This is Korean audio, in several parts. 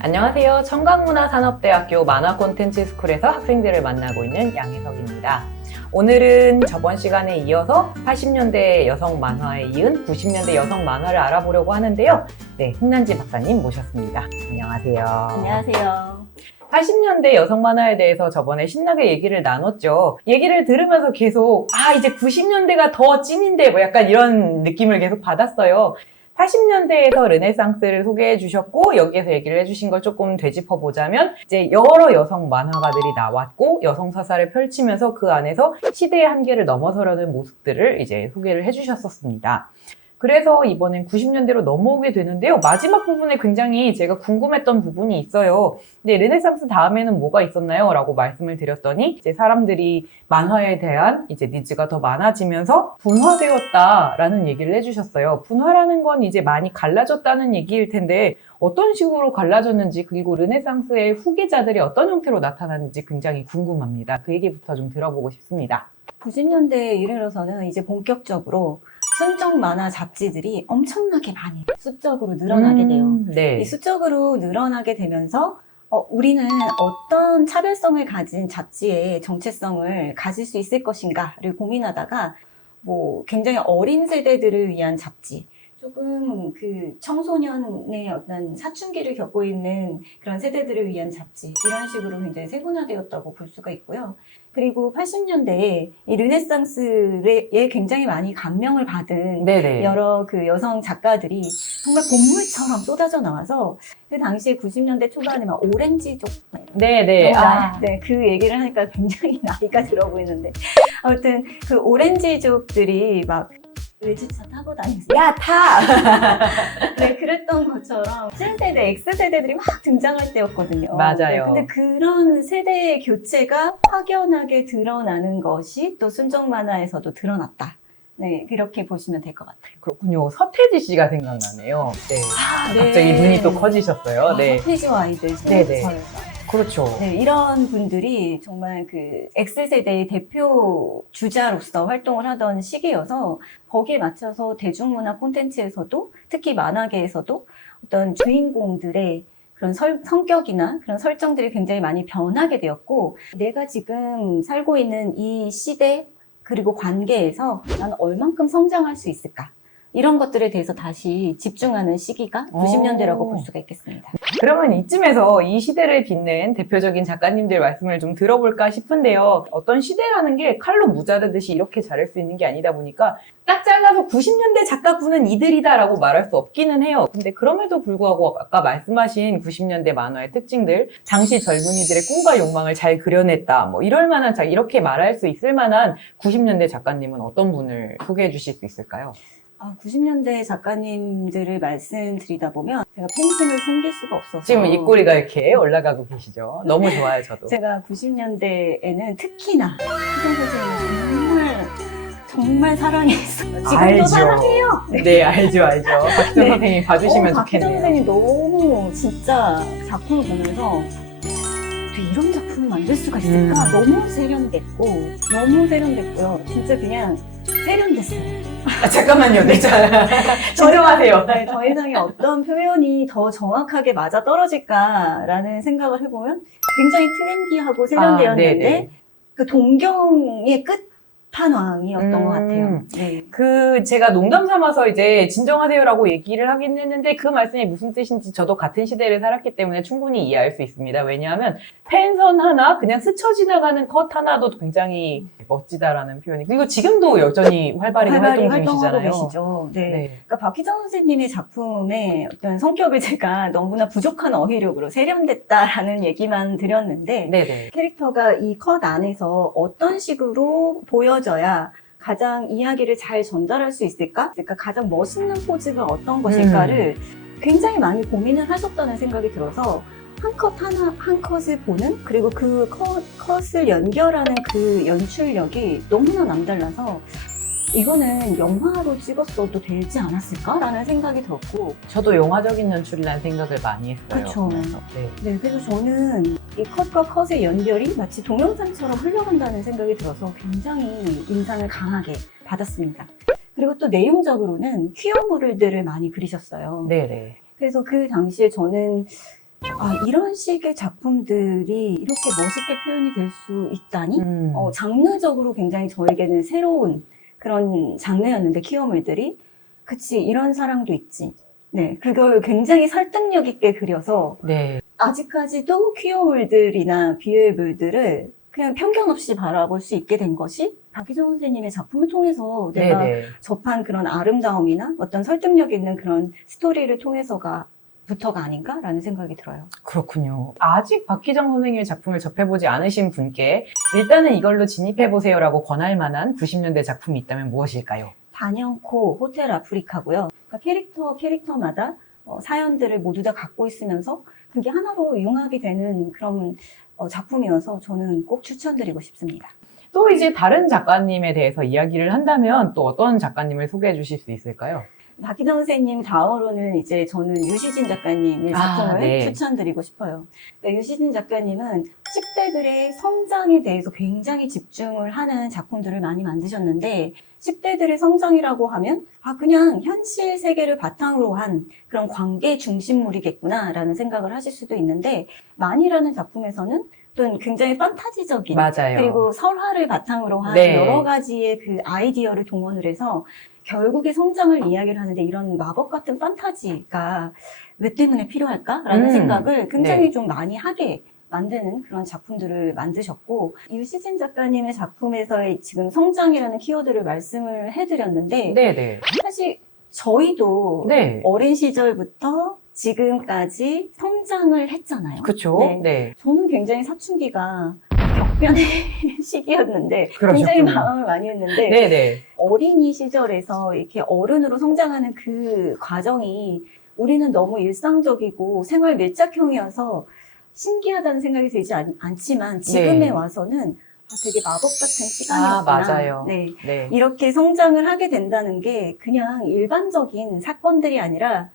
안녕하세요. 청강문화산업대학교 만화 콘텐츠 스쿨에서 학생들을 만나고 있는 양혜석입니다. 오늘은 저번 시간에 이어서 80년대 여성 만화에 이은 90년대 여성 만화를 알아보려고 하는데요. 네, 흥난지 박사님 모셨습니다. 안녕하세요. 안녕하세요. 80년대 여성 만화에 대해서 저번에 신나게 얘기를 나눴죠. 얘기를 들으면서 계속 이제 90년대가 더 찐인데 뭐 약간 이런 느낌을 계속 받았어요. 80년대에서 르네상스를 소개해 주셨고 여기에서 얘기를 해주신 걸 조금 되짚어 보자면 이제 여러 여성 만화가들이 나왔고 여성 사사를 펼치면서 그 안에서 시대의 한계를 넘어서려는 모습들을 이제 소개를 해주셨었습니다. 그래서 이번엔 90년대로 넘어오게 되는데요. 마지막 부분에 굉장히 제가 궁금했던 부분이 있어요. 근데 르네상스 다음에는 뭐가 있었나요? 라고 말씀을 드렸더니 이제 사람들이 만화에 대한 이제 니즈가 더 많아지면서 분화되었다라는 얘기를 해주셨어요. 분화라는 건 이제 많이 갈라졌다는 얘기일 텐데 어떤 식으로 갈라졌는지 그리고 르네상스의 후계자들이 어떤 형태로 나타났는지 굉장히 궁금합니다. 그 얘기부터 좀 들어보고 싶습니다. 90년대에 이르러서는 이제 본격적으로 순정 만화 잡지들이 엄청나게 많이 수적으로 늘어나게 돼요. 네. 이 수적으로 늘어나게 되면서 우리는 어떤 차별성을 가진 잡지의 정체성을 가질 수 있을 것인가를 고민하다가 뭐 굉장히 어린 세대들을 위한 잡지, 조금 그 청소년의 어떤 사춘기를 겪고 있는 그런 세대들을 위한 잡지, 이런 식으로 굉장히 세분화되었다고 볼 수가 있고요. 그리고 80년대에 이 르네상스에 굉장히 많이 감명을 받은 네네. 여러 그 여성 작가들이 정말 본물처럼 쏟아져 나와서 그 당시에 90년대 초반에 막 오렌지족 네네. 네, 그 얘기를 하니까 굉장히 나이가 들어 보이는데 아무튼 그 오렌지족들이 막 외제차 타고 다녔어요. 야, 타! 네, 그랬던 것처럼 Z세대, X세대들이 막 등장할 때였거든요. 맞아요. 네, 근데 그런 세대의 교체가 확연하게 드러나는 것이 또 순정 만화에서도 드러났다. 네, 그렇게 보시면 될 것 같아요. 그렇군요. 서태지 씨가 생각나네요. 네. 갑자기 눈이 또 커지셨어요. 네. 서태지와 아이들, 네네. 설사. 그렇죠. 네, 이런 분들이 정말 그 X세대의 대표 주자로서 활동을 하던 시기여서 거기에 맞춰서 대중문화 콘텐츠에서도 특히 만화계에서도 어떤 주인공들의 그런 성격이나 그런 설정들이 굉장히 많이 변하게 되었고 내가 지금 살고 있는 이 시대 그리고 관계에서 나는 얼만큼 성장할 수 있을까? 이런 것들에 대해서 다시 집중하는 시기가 90년대라고 볼 수가 있겠습니다. 그러면 이쯤에서 이 시대를 빛낸 대표적인 작가님들 말씀을 좀 들어볼까 싶은데요. 어떤 시대라는 게 칼로 무자르듯이 이렇게 자를 수 있는 게 아니다 보니까 딱 잘라서 90년대 작가분은 이들이다라고 말할 수 없기는 해요. 근데 그럼에도 불구하고 아까 말씀하신 90년대 만화의 특징들, 당시 젊은이들의 꿈과 욕망을 잘 그려냈다. 뭐 이럴 만한 이렇게 말할 수 있을 만한 90년대 작가님은 어떤 분을 소개해 주실 수 있을까요? 90년대 작가님들을 말씀드리다 보면 제가 팬심을 숨길 수가 없어서 지금 입꼬리가 이렇게 올라가고 계시죠? 너무 좋아요, 저도. 제가 90년대에는 특히나 박희정 선생님을 정말 사랑했어요. 지금도 알죠. 사랑해요. 네, 알죠. 박희정 네. 선생님 봐주시면 박희정 좋겠네요. 선생님 너무 진짜 작품을 보면서 어떻게 이런 작품을 만들 수가 있을까? 너무 세련됐고요. 진짜 그냥 세련됐어요. 잠깐만요. 네, 진정하세요. 네, 더 이상의 어떤 표현이 더 정확하게 맞아 떨어질까라는 생각을 해보면 굉장히 트렌디하고 세련되었는데 네네. 그 동경의 끝판왕이었던 것 같아요. 네. 제가 농담 삼아서 이제 진정하세요라고 얘기를 하긴 했는데 그 말씀이 무슨 뜻인지 저도 같은 시대를 살았기 때문에 충분히 이해할 수 있습니다. 왜냐하면 펜선 하나, 그냥 스쳐 지나가는 컷 하나도 굉장히 멋지다라는 표현이. 그리고 지금도 여전히 활발히 활동 활동하고 중이시잖아요. 계시죠. 네. 네. 그러니까 박희정 선생님의 작품의 어떤 성격을 제가 너무나 부족한 어휘력으로 세련됐다라는 얘기만 드렸는데 네네. 캐릭터가 이 컷 안에서 어떤 식으로 보여져야 가장 이야기를 잘 전달할 수 있을까? 그러니까 가장 멋있는 포즈가 어떤 것일까를 굉장히 많이 고민을 하셨다는 생각이 들어서 한 컷 하나, 한 컷을 보는, 그리고 그 컷을 연결하는 그 연출력이 너무나 남달라서 이거는 영화로 찍었어도 되지 않았을까라는 생각이 들었고, 저도 영화적인 연출이라는 생각을 많이 했어요. 그쵸. 보면서. 네. 네, 그래서 저는 이 컷과 컷의 연결이 마치 동영상처럼 흘러간다는 생각이 들어서 굉장히 인상을 강하게 받았습니다. 그리고 또 내용적으로는 퀴어물들을 많이 그리셨어요. 네네. 그래서 그 당시에 저는 이런 식의 작품들이 이렇게 멋있게 표현이 될 수 있다니? 장르적으로 굉장히 저에게는 새로운 그런 장르였는데, 퀴어물들이. 그치, 이런 사랑도 있지. 네, 그걸 굉장히 설득력 있게 그려서 네. 아직까지도 퀴어물들이나 비엘물들을 그냥 편견 없이 바라볼 수 있게 된 것이 박희정 선생님의 작품을 통해서 내가 네네. 접한 그런 아름다움이나 어떤 설득력 있는 그런 스토리를 부터가 아닌가라는 생각이 들어요. 그렇군요. 아직 박희정 선생님의 작품을 접해보지 않으신 분께 일단은 이걸로 진입해보세요라고 권할 만한 90년대 작품이 있다면 무엇일까요? 단연코 호텔 아프리카고요. 그러니까 캐릭터마다 사연들을 모두 다 갖고 있으면서 그게 하나로 융합이 되는 그런 작품이어서 저는 꼭 추천드리고 싶습니다. 또 이제 다른 작가님에 대해서 이야기를 한다면 또 어떤 작가님을 소개해 주실 수 있을까요? 박희정 선생님 다음으로는 이제 저는 유시진 작가님의 작품을 네. 추천드리고 싶어요. 그러니까 유시진 작가님은 10대들의 성장에 대해서 굉장히 집중을 하는 작품들을 많이 만드셨는데, 10대들의 성장이라고 하면 그냥 현실 세계를 바탕으로 한 그런 관계 중심물이겠구나라는 생각을 하실 수도 있는데, 만이라는 작품에서는 또 굉장히 판타지적인, 맞아요. 그리고 설화를 바탕으로 한 네. 여러 가지의 그 아이디어를 동원을 해서 결국에 성장을 이야기를 하는데, 이런 마법 같은 판타지가 왜 때문에 필요할까라는 생각을 굉장히 네. 좀 많이 하게 만드는 그런 작품들을 만드셨고, 유시진 작가님의 작품에서의 지금 성장이라는 키워드를 말씀을 해드렸는데, 네네. 사실 저희도 네. 어린 시절부터 지금까지 성장을 했잖아요. 그쵸? 네. 네. 저는 굉장히 사춘기가 격변의 시기였는데, 그러셨군요. 굉장히 마음을 많이 했는데, 네네. 어린이 시절에서 이렇게 어른으로 성장하는 그 과정이 우리는 너무 일상적이고 생활 밀착형이어서 신기하다는 생각이 들지 않지만, 지금에 네. 와서는 되게 마법 같은 시간이었구나. 맞아요. 네. 네. 이렇게 성장을 하게 된다는 게 그냥 일반적인 사건들이 아니라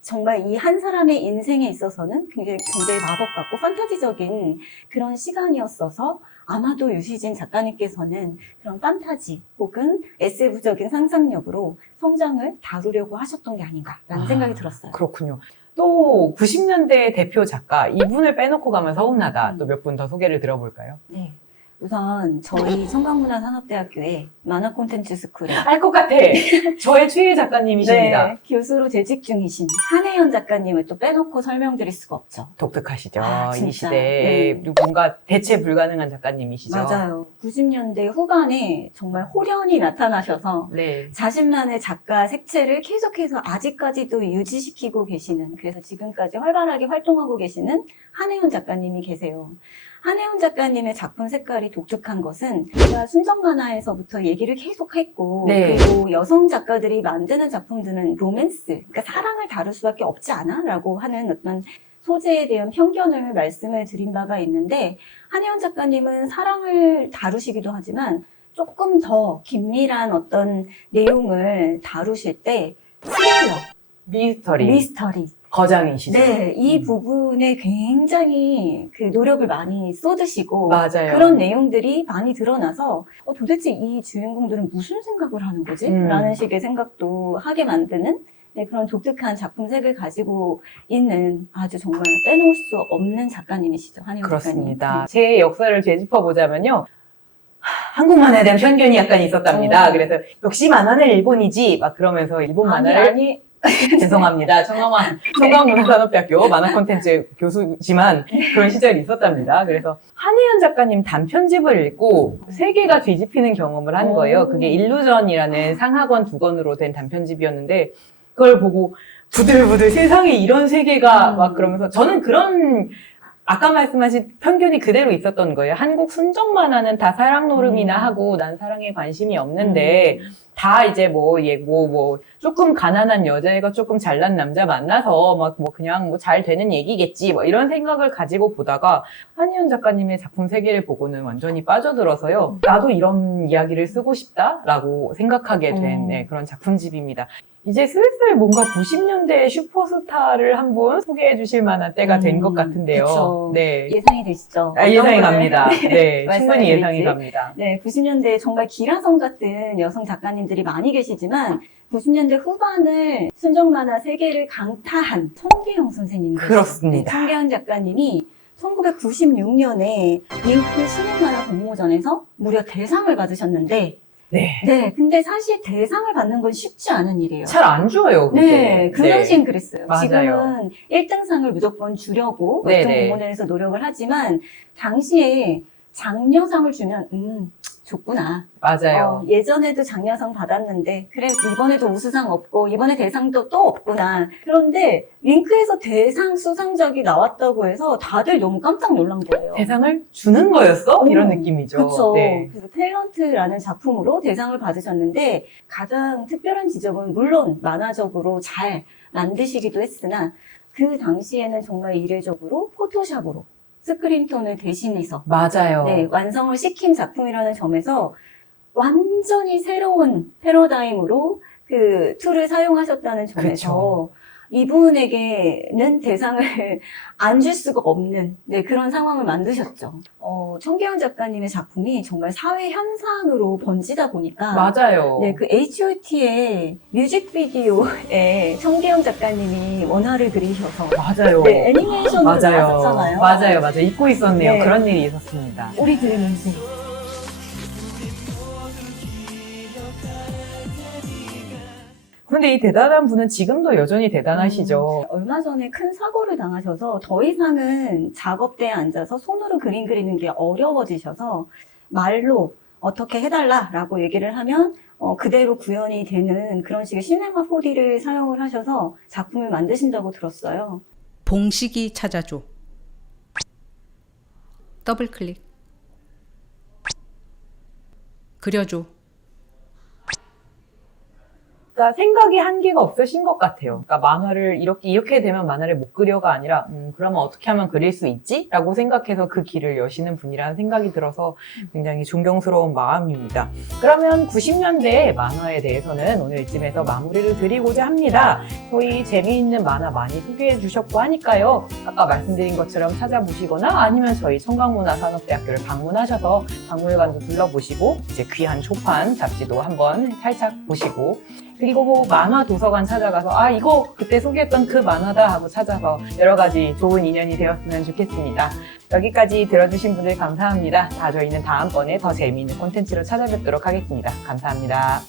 정말 이 한 사람의 인생에 있어서는 굉장히 마법 같고 판타지적인 그런 시간이었어서, 아마도 유시진 작가님께서는 그런 판타지 혹은 SF적인 상상력으로 성장을 다루려고 하셨던 게 아닌가라는 생각이 들었어요. 그렇군요. 또 90년대 대표 작가 이분을 빼놓고 가면 서운하다. 또 몇 분 더 소개를 들어볼까요? 네. 우선 저희 청강문화산업대학교의 만화 콘텐츠 스쿨에 알 것 같아. 저의 최애 작가님이십니다. 네, 교수로 재직 중이신 한혜연 작가님을 또 빼놓고 설명드릴 수가 없죠. 독특하시죠. 진짜. 이 시대에 네. 뭔가 대체 불가능한 작가님이시죠. 맞아요. 90년대 후반에 정말 호련히 나타나셔서 네. 자신만의 작가 색채를 계속해서 아직까지도 유지시키고 계시는, 그래서 지금까지 활발하게 활동하고 계시는 한혜연 작가님이 계세요. 한혜연 작가님의 작품 색깔이 독특한 것은 제가 순정 만화에서부터 얘기를 계속 했고, 네. 그리고 여성 작가들이 만드는 작품들은 로맨스, 그러니까 사랑을 다룰 수밖에 없지 않아? 라고 하는 어떤 소재에 대한 편견을 말씀을 드린 바가 있는데, 한혜연 작가님은 사랑을 다루시기도 하지만 조금 더 긴밀한 어떤 내용을 다루실 때 스릴러, 미스터리. 거장이시죠. 네, 이 부분에 굉장히 그 노력을 많이 쏟으시고, 맞아요. 그런 내용들이 많이 드러나서 도대체 이 주인공들은 무슨 생각을 하는 거지? 라는 식의 생각도 하게 만드는, 네, 그런 독특한 작품색을 가지고 있는 아주 정말 빼놓을 수 없는 작가님이시죠, 한혜연 그렇습니다. 작가님. 제 역사를 되짚어보자면요. 한국 만화에 대한 편견이 약간 있었답니다. 그래서 역시 만화는 일본이지 막 그러면서 일본 만화를 죄송합니다. 청강문화산업대학교 만화 콘텐츠 교수지만 그런 시절이 있었답니다. 그래서 한혜연 작가님 단편집을 읽고 세계가 뒤집히는 경험을 한 거예요. 그게 일루전이라는 상하권 2권으로 된 단편집이었는데, 그걸 보고 부들부들 세상에 이런 세계가 막 그러면서, 저는 그런 아까 말씀하신 편견이 그대로 있었던 거예요. 한국 순정 만화는 다 사랑 노름이나 하고 난 사랑에 관심이 없는데 다 이제 조금 가난한 여자애가 조금 잘난 남자 만나서 그냥 잘 되는 얘기겠지 이런 생각을 가지고 보다가 한희연 작가님의 작품 세계를 보고는 완전히 빠져들어서요. 나도 이런 이야기를 쓰고 싶다라고 생각하게 된 그런 작품집입니다. 이제 슬슬 뭔가 90년대의 슈퍼스타를 한번 소개해 주실 만한 때가 된 것 같은데요. 그쵸. 네. 예상이 되시죠? 예상이 어떤 갑니다. 거를 네, 말씀을 충분히 예상이 드릴지. 갑니다. 네, 90년대에 정말 기라성 같은 여성 작가님들이 많이 계시지만 90년대 후반을 순정 만화 세계를 강타한 청계영 선생님 그렇습니다. 청계영 작가님이 1996년에 링크 신인만화 공모전에서 무려 대상을 받으셨는데 네. 근데 사실 대상을 받는 건 쉽지 않은 일이에요. 잘 안 줘요, 그게. 네, 그 당시엔 그랬어요. 맞아요. 지금은 1등상을 무조건 주려고 네네. 보통 공모전에서 노력을 하지만 당시에 장려상을 주면 좋구나. 맞아요. 예전에도 장려상 받았는데 그래 이번에도 우수상 없고 이번에 대상도 또 없구나. 그런데 링크에서 대상 수상작이 나왔다고 해서 다들 너무 깜짝 놀란 거예요. 대상을 주는 거였어? 이런 느낌이죠. 그렇죠. 네. 그래서 탤런트라는 작품으로 대상을 받으셨는데 가장 특별한 지점은 물론 만화적으로 잘 만드시기도 했으나 그 당시에는 정말 이례적으로 포토샵으로 스크린톤을 대신해서 맞아요. 네, 완성을 시킨 작품이라는 점에서 완전히 새로운 패러다임으로 그 툴을 사용하셨다는 점에서 이분에게는 대상을 안 줄 수가 없는 그런 상황을 만드셨죠. 청계영 작가님의 작품이 정말 사회 현상으로 번지다 보니까 맞아요. 그 H.O.T의 뮤직비디오에 청계영 작가님이 원화를 그리셔서 맞아요. 애니메이션으로 나왔었잖아요. 맞아요. 잊고 있었네요. 네. 그런 일이 있었습니다. 우리 들으면서 그런데 이 대단한 분은 지금도 여전히 대단하시죠. 얼마 전에 큰 사고를 당하셔서 더 이상은 작업대에 앉아서 손으로 그림 그리는 게 어려워지셔서 말로 어떻게 해달라라고 얘기를 하면 그대로 구현이 되는 그런 식의 시네마 4D를 사용을 하셔서 작품을 만드신다고 들었어요. 봉식이 찾아줘. 더블 클릭. 그려줘. 그러니까 생각이 한계가 없으신 것 같아요. 그러니까 만화를 이렇게 되면 만화를 못 그려가 아니라 그러면 어떻게 하면 그릴 수 있지? 라고 생각해서 그 길을 여시는 분이라는 생각이 들어서 굉장히 존경스러운 마음입니다. 그러면 90년대의 만화에 대해서는 오늘 이쯤에서 마무리를 드리고자 합니다. 저희 재미있는 만화 많이 소개해 주셨고 하니까요. 아까 말씀드린 것처럼 찾아보시거나 아니면 저희 청강문화산업대학교를 방문하셔서 박물관도 둘러보시고 이제 귀한 초판 잡지도 한번 살짝 보시고 그리고 만화 도서관 찾아가서 이거 그때 소개했던 그 만화다 하고 찾아서 여러 가지 좋은 인연이 되었으면 좋겠습니다. 여기까지 들어주신 분들 감사합니다. 저희는 다음번에 더 재미있는 콘텐츠로 찾아뵙도록 하겠습니다. 감사합니다.